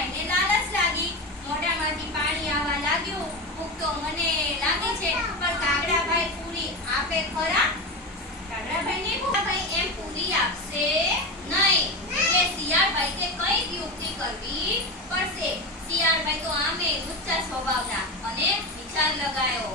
ગાયને લાલચ લાગી. મોઢામાંથી પાણી આવવા લાગ્યું. ભૂખ મને લાગે છે, પણ કાગડાભાઈ પૂરી આપે ખરા? કાગડાભાઈને કાગડાભાઈ એમ પૂરી આપશે નહીં. એ સિયાળભાઈ કે કઈ યુક્તિ કરવી પડશે? સિયાળભાઈ તો આમે ઉચ્ચ સ્વભાવના અને વિચાર લગાયો.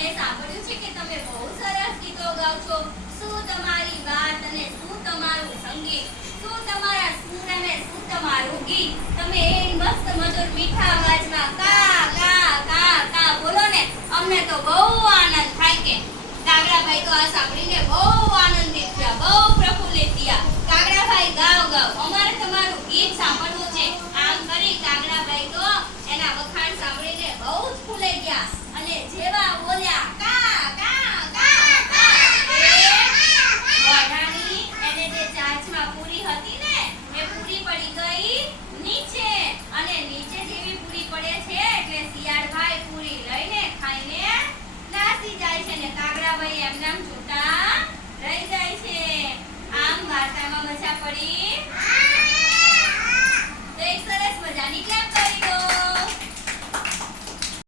મને સાંભળ્યું છે કે તમે બહુ સરસ ગીતો ગાઓ છો. શું તમારી વાત અને શું તમારું સંગીત? શું તમારા સૂર અને શું તમારું ગીત? તમે એ મસ્ત મધુર મીઠા અવાજમાં કા કા કા કા બોલો ને, અમને તો બહુ આનંદ થાય કે. કાગડાભાઈ તો આ સાંભળીને બહુ આનંદિત થયા, બહુ પ્રફુલ્લિત થયા. કાગડાભાઈ, ગાઓ ગાઓ. અમારે તમારું ગીત સાંભળવું છે. આમ કરી કાગડાભાઈ તો એના વખાણ સાંભળીને બહુ જ ફૂલાઈ ગયા અને જેવા બોલ્યા કા કા કા કા એ વઢાણી એને જે ચાંચમાં પૂરી હતી ને એ પૂરી પડી ગઈ નીચે અને નીચે જેવી પૂરી પડે છે એટલે શિયાળભાઈ પૂરી લઈને ખાઈને નાસી જાય છે